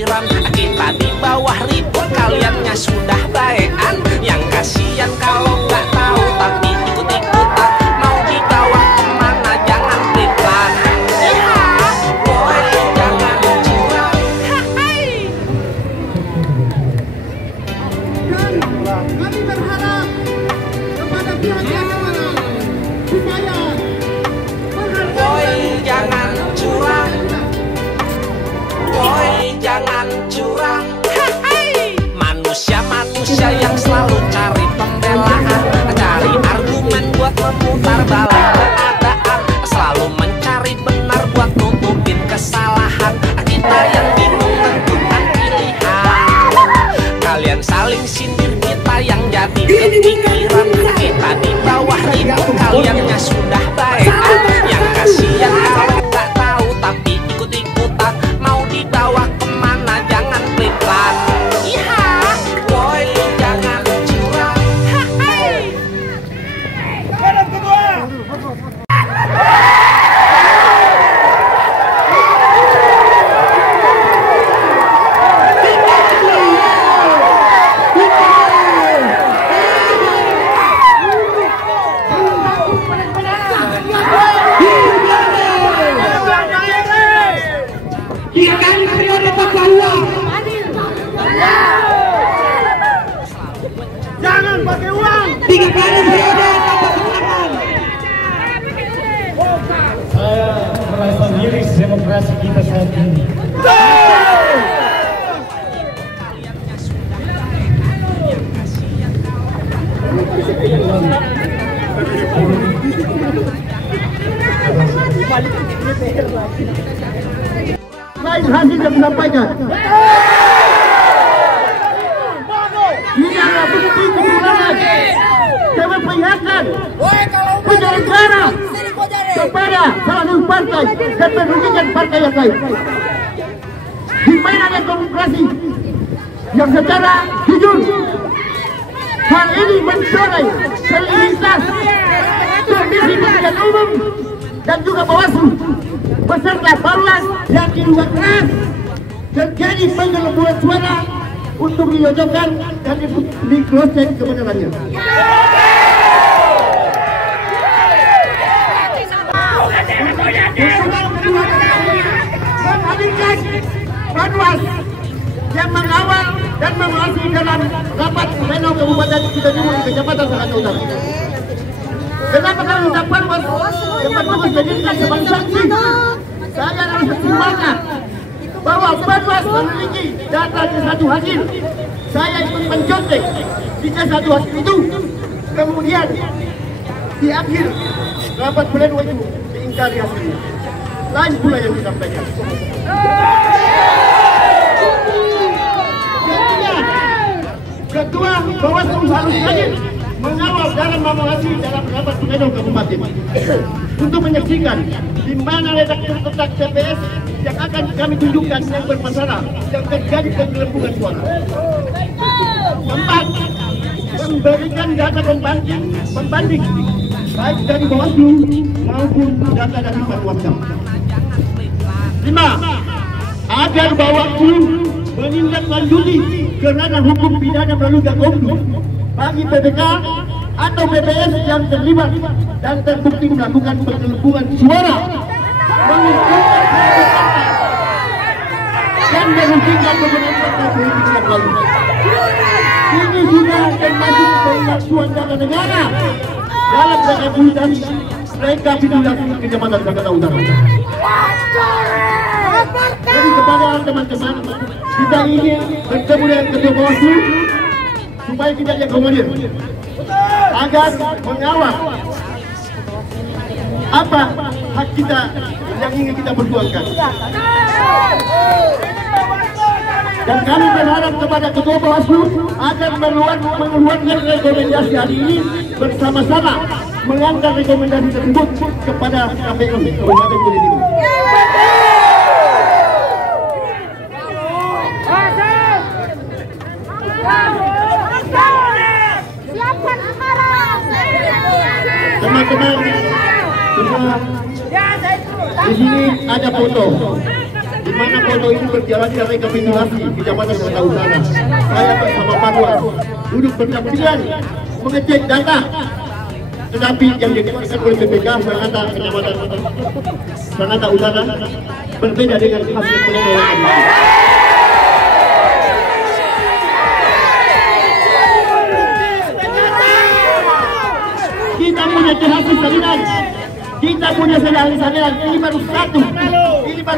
pikiran. Kita di bawah ribut, kaliannya sudah baekan. Yang kasihan kalau nggak tahu tapi ikut-ikutan. Mau dibawa kemana jangan pelan. Ya, boy jangan curang. Hai. Kami berharap kepada pihak-pihak keamanan supaya Boy jangan curang. Boy jangan curang. Manusia-manusia yang selalu cari pembelaan, cari argumen buat memutar balik keadaan, selalu mencari benar buat nutupin kesalahan. Kita yang bingung tentukan pilihan. Kalian saling sindir, kita yang jadi kepikiran. Kita di bawah ribut, kaliannya sudah baekan. Yang kasihan kalau nggak tahu tapi ikut-ikutan. Mau dibawa kemana jangan pelan. Iya, boy jangan curang. Hai. Kanan kedua. Tiga kali periode tambah uang. Jangan pakai uang. Tiga kali periode tambah kemenangan. Saya merasa miris demokrasi kita saat ini. Lain hasil yang disampaikan. Ini adalah bukti kecurangan, keberpihakan penyelenggara kepada salah satu partai dan merugikan partai yang lain. Di mana ada demokrasi yang secara jujur? Hal ini mencoreng soliditas Komisi Pemilihan Umum dan juga Bawaslu beserta Bawaslu yang diduga keras terjadi penggelembungan suara untuk dicocokkan dan di cross check kebenarannya. Menghadirkan Panwas yang mengawal dan mengawasi dalam rapat pleno Kabupaten Kudatimur di Kecamatan Jakarta Utara. Kenapa kami minta Panwas yang bertugas dijadikan sebagai saksi? Saya harus bersemangat bahwa Panwas memiliki data C1 hasil. Saya ikut mencontek di C1 hasil itu. Kemudian di akhir rapat pleno itu diingkari hasilnya. Lain pula yang disampaikan. Ketua Bawaslu harus hadir mengawal dalam mengawasi dalam rapat pleno kabupaten untuk menyaksikan di mana letak TPS yang akan kami tunjukkan yang bermasalah, yang terjadi penggelembungan suara. Keempat, memberikan data pembanding baik dari Bawaslu maupun data dari Panwascam. 5. Agar Bawaslu menindaklanjuti kerana hukum pidana melalui Gakumdu bagi PPK atau PPS yang terlibat dan terbukti melakukan penggelembungan suara, menguntungkan dan merugikan kepentingan partai politik yang lain. Ini juga termasuk pemalsuan data negara dalam rekapitulasi Kecamatan Jakarta Utara. Jadi kepada teman-teman, kita ingin bertemu dengan Ketua Bawaslu supaya tidak diakomodir agar mengawal apa hak kita yang ingin kita perjuangkan. Dan kami berharap kepada Ketua Bawaslu agar mengeluarkan rekomendasi hari ini bersama-sama mengangkat rekomendasi tersebut kepada KPU Kabupaten Kudatimur. Teman-teman semua, di sini ada foto. Di di mana foto ini berjalan dari rekapitulasi Kecamatan Jakarta Utara. Saya bersama Panwas duduk berdampingan mengecek data, tetapi yang dikeluarkan oleh BPK Sangatta Kecamatan Sangatta Utara berbeda dengan hasil penilaian ini. Kita punya hasil salinan, kita punya salinan. Ini baru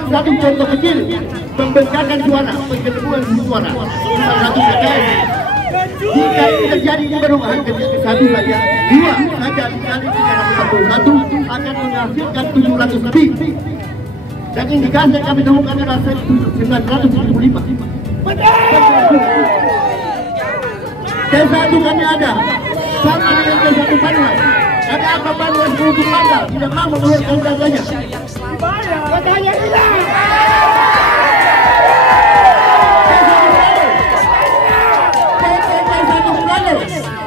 satu contoh kecil pembengkakan suara, penggedebuan suara. Salah satu PKS. Jika ini terjadi di perumahan satu saja, dua saja dikali 341 akan menghasilkan 700 lebih. Dan indikasi yang kami temukan adalah 975. T1 kami ada, sama dengan T1 Panwas. Ada apa Panwas untuk Panwas tidak mau mengeluarkan datanya? Datanya hilang.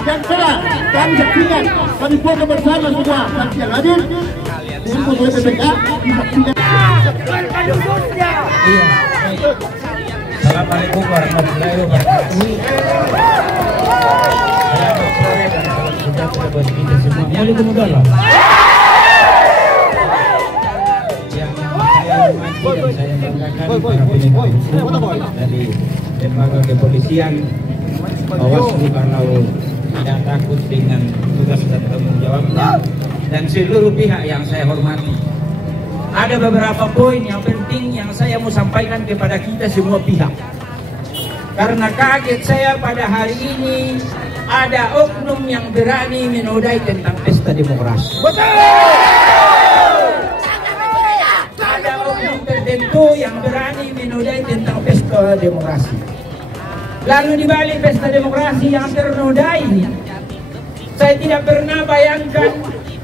Yang telah kami saksikan, kami foto bersama semua saksi yang hadir untuk oleh BPK disaksikan. Assalamualaikum warahmatullahi wabarakatuh. Selamat sore dan salam sejahtera buat kita semua. Boleh kemudian lah. Yang saya hormati dan saya banggakan para penegak dari lembaga kepolisian, Bawaslu kalau tidak takut dengan tugas dan tanggung jawabnya, dan seluruh pihak yang saya hormati. Ada beberapa poin yang penting yang saya mau sampaikan kepada kita semua pihak. Karena kaget saya pada hari ini ada oknum yang berani menodai tentang pesta demokrasi. Betul. Ada oknum tertentu yang berani menodai tentang pesta demokrasi. Lalu di balik pesta demokrasi yang ternodai, saya tidak pernah bayangkan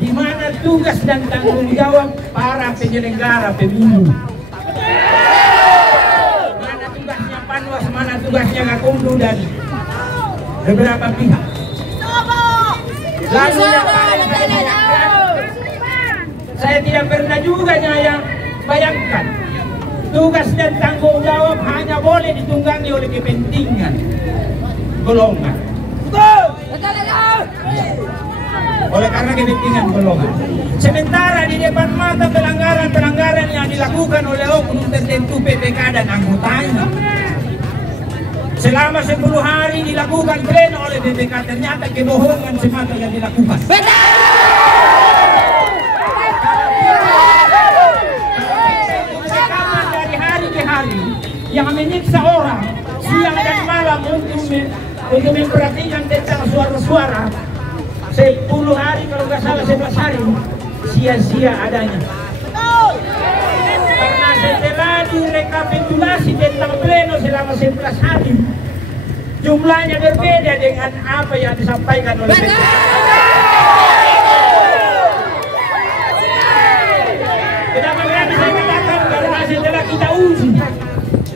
di mana tugas dan tanggung jawab para penyelenggara pemilu. Mana tugasnya Panwas, mana tugasnya Gakumdu dan beberapa pihak. Lalu yang paling saya bayangkan, saya tidak pernah juga yang bayangkan tugas dan tanggung jawab hanya boleh ditunggangi oleh kepentingan golongan. Oleh karena kepentingan golongan. Sementara di depan mata pelanggaran-pelanggaran yang dilakukan oleh oknum tertentu PPK dan anggotanya. Selama 10 hari dilakukan pleno oleh BPK, ternyata kebohongan semata yang dilakukan. Yang menyiksa orang siang dan malam untuk memperhatikan tentang suara-suara 10 hari, kalau nggak salah 11 hari, sia-sia adanya. Karena setelah direkapitulasi tentang pleno selama 11 hari, jumlahnya berbeda dengan apa yang disampaikan oleh BPK. Kenapa berani saya katakan? Karena setelah kita uji,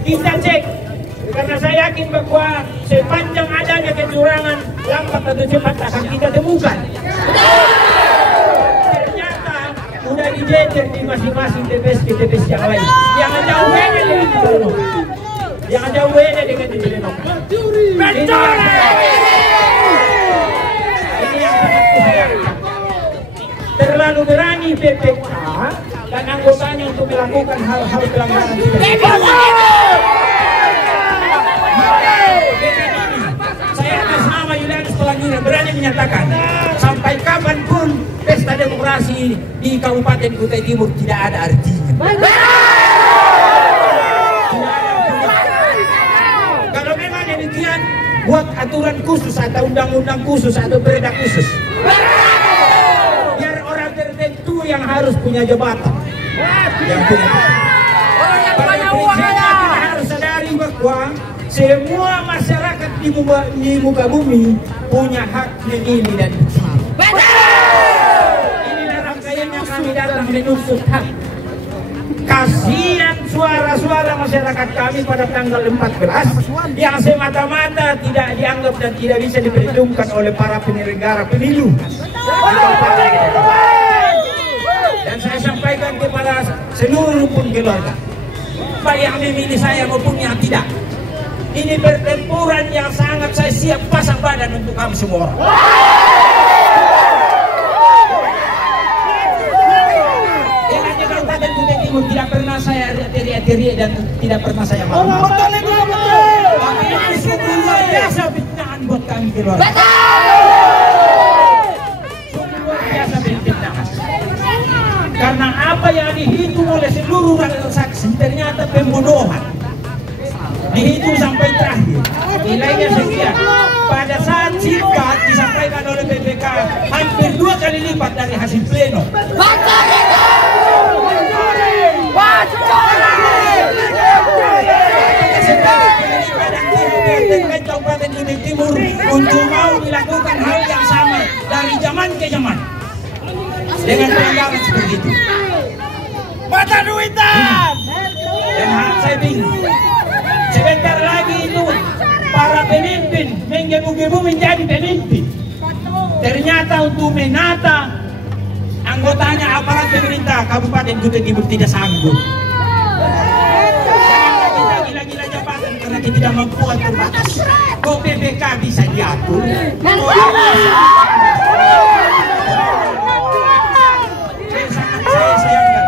kita cek, karena saya yakin bahwa sepanjang adanya kecurangan, lambat atau cepat akan kita temukan. Ternyata udah dijejer di masing-masing TPS yang lain. Jangan jauh beda dengan Pleno. Jangan jauh beda dengan di Pleno. Ini yang sangat disayangkan. Terlalu berani BPK dan anggotanya untuk melakukan hal-hal pelanggaran seperti ini. Saya atas nama Yulianus Pelanggina berani menyatakan, sampai kapanpun pesta demokrasi di Kabupaten Kutai Timur tidak ada artinya. Kalau memang demikian, buat aturan khusus atau undang-undang khusus atau perda khusus. Biar orang tertentu yang harus punya jabatan. Yang punya kita harus sadari bahwa semua masyarakat di muka bumi punya hak memilih dan dipilih. Inilah rangkaian yang kami datang menuntut hak. Kasihan suara-suara masyarakat kami pada tanggal 14 yang semata-mata tidak dianggap dan tidak bisa diperhitungkan oleh para penyelenggara pemilu. Dan saya sampaikan kepada seluruh pun keluarga, apa yang memilih saya maupun yang tidak. Ini pertempuran yang sangat saya siap pasang badan untuk kamu semua orang. Dengannya Kabupaten Kutai Timur tidak pernah saya teriak-teriak dan tidak pernah saya marah. Tapi ini sungguh luar biasa fitnahan buat kami keluarga. Sungguh luar biasa fitnahan. Karena apa yang dihitung oleh seluruh rakyat saksi ternyata pembunuhan. Dihitung sampai terakhir, nilainya sekian. Pada saat singkat disampaikan oleh PPK hampir 2 kali lipat dari hasil pleno. Kabupaten Kutai Timur untuk mau dilakukan hal yang sama dari zaman ke zaman dengan pelanggaran seperti itu. Mata duitan. Dan saya bingung. Sebentar lagi itu para pemimpin menggebu-gebu menjadi pemimpin. Ternyata untuk menata anggotanya aparat pemerintah Kabupaten Kutai Timur tidak sanggup. Jangan kita gila-gila jabatan karena kita tidak mampu atur batas. Kok PPK bisa diatur? Saya sayangkan.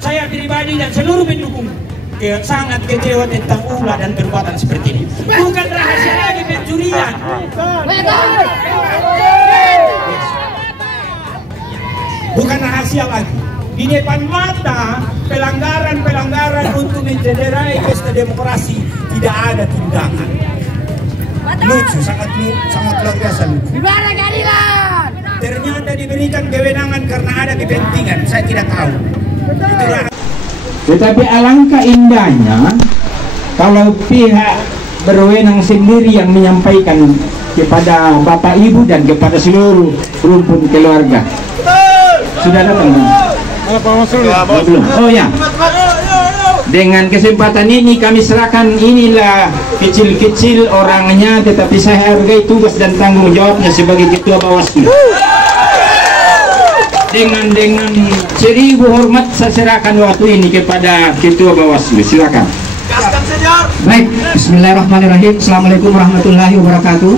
Saya pribadi dan seluruh pendukung sangat kecewa tentang ulah dan perbuatan seperti ini. Bukan rahasia lagi pencurian. Bukan rahasia lagi. Di depan mata pelanggaran-pelanggaran untuk mencederai pesta demokrasi tidak ada tindakan. Lucu, sangat luar biasa lucu. Ternyata diberikan kewenangan karena ada kepentingan. Saya tidak tahu. Itulah. Tetapi alangkah indahnya kalau pihak berwenang sendiri yang menyampaikan kepada Bapak Ibu dan kepada seluruh rumpun keluarga. Sudah datang? Belum. Oh ya. Dengan kesempatan ini kami serahkan, inilah kecil-kecil orangnya, tetapi saya hargai tugas dan tanggung jawabnya sebagai Ketua Bawaslu. Dengan seribu hormat saya serahkan waktu ini kepada Ketua Bawaslu. Silakan. Baik, bismillahirrahmanirrahim. Assalamualaikum warahmatullahi wabarakatuh.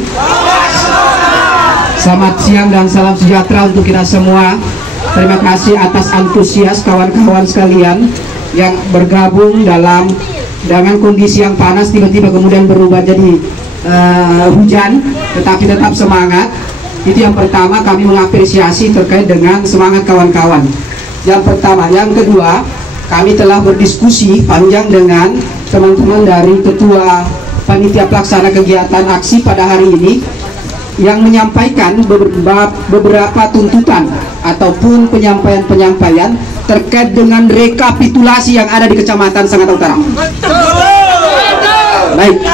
Selamat siang dan salam sejahtera untuk kita semua. Terima kasih atas antusias kawan-kawan sekalian yang bergabung dengan kondisi yang panas tiba-tiba kemudian berubah jadi hujan, tetapi tetap semangat. Itu yang pertama, kami mengapresiasi terkait dengan semangat kawan-kawan. Yang pertama, yang kedua, kami telah berdiskusi panjang dengan teman-teman dari Ketua Panitia Pelaksana Kegiatan Aksi pada hari ini yang menyampaikan beberapa tuntutan ataupun penyampaian-penyampaian terkait dengan rekapitulasi yang ada di Kecamatan Sangatta Utara. Baik,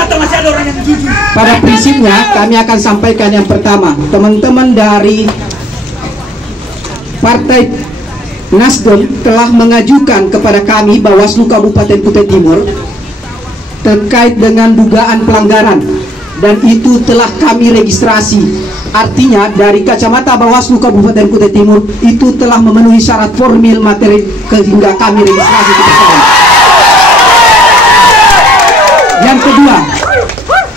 pada prinsipnya kami akan sampaikan yang pertama, teman-teman dari Partai Nasdem telah mengajukan kepada kami Bawaslu Kabupaten Kutai Timur terkait dengan dugaan pelanggaran, dan itu telah kami registrasi. Artinya dari kacamata Bawaslu Kabupaten Kutai Timur itu telah memenuhi syarat formil materi hingga kami registrasi ke sana. Yang kedua,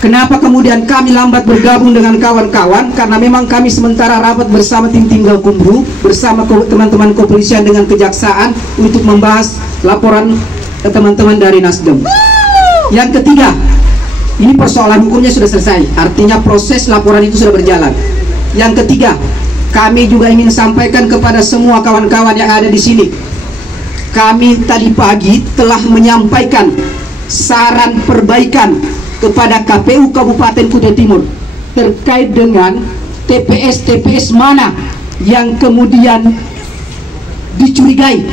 kenapa kemudian kami lambat bergabung dengan kawan-kawan? Karena memang kami sementara rapat bersama tim Gakumdu, bersama teman-teman kepolisian dengan kejaksaan untuk membahas laporan teman-teman dari Nasdem. Yang ketiga, ini persoalan hukumnya sudah selesai, artinya proses laporan itu sudah berjalan. Yang ketiga, kami juga ingin sampaikan kepada semua kawan-kawan yang ada di sini. Kami tadi pagi telah menyampaikan saran perbaikan kepada KPU Kabupaten Kutai Timur terkait dengan TPS mana yang kemudian dicurigai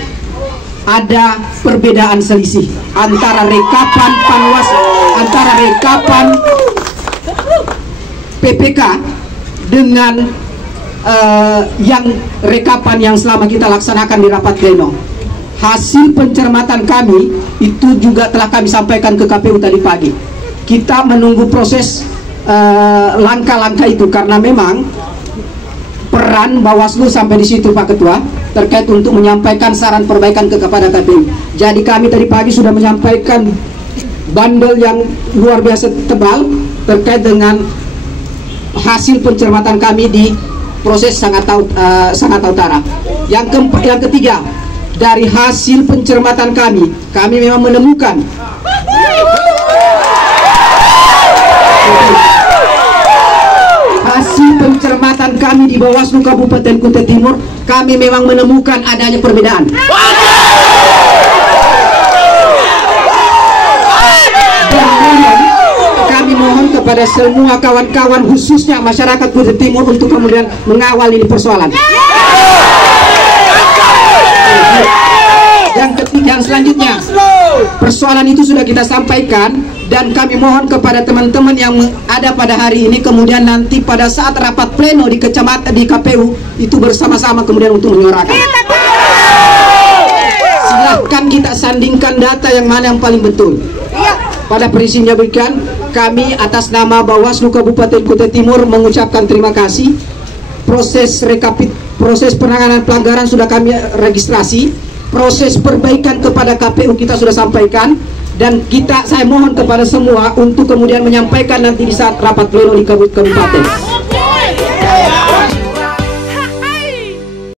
ada perbedaan selisih antara rekapan Panwas, antara rekapan PPK dengan yang rekapan yang selama kita laksanakan di rapat pleno. Hasil pencermatan kami itu juga telah kami sampaikan ke KPU tadi pagi. Kita menunggu proses langkah-langkah itu karena memang peran Bawaslu sampai di situ Pak Ketua, terkait untuk menyampaikan saran perbaikan kepada KPU. Jadi kami tadi pagi sudah menyampaikan bandel yang luar biasa tebal terkait dengan hasil pencermatan kami di proses Sangatta Utara. Yang ketiga, dari hasil pencermatan kami memang menemukan hasil pencermatan kami di Bawaslu Kabupaten Kutai Timur, kami memang menemukan adanya perbedaan. Dan kami mohon kepada semua kawan-kawan, khususnya masyarakat Kutai Timur, untuk kemudian mengawal ini persoalan. Yang selanjutnya, persoalan itu sudah kita sampaikan, dan kami mohon kepada teman-teman yang ada pada hari ini, kemudian nanti pada saat rapat pleno di kecamatan di KPU itu bersama-sama kemudian untuk menyuarakan. Silahkan kita sandingkan data yang mana yang paling betul. Pada prinsipnya berikan, kami atas nama Bawaslu Kabupaten Kutai Timur mengucapkan terima kasih. Proses penanganan pelanggaran sudah kami registrasi. Proses perbaikan kepada KPU kita sudah sampaikan, dan saya mohon kepada semua untuk kemudian menyampaikan nanti di saat rapat pleno di kabupaten.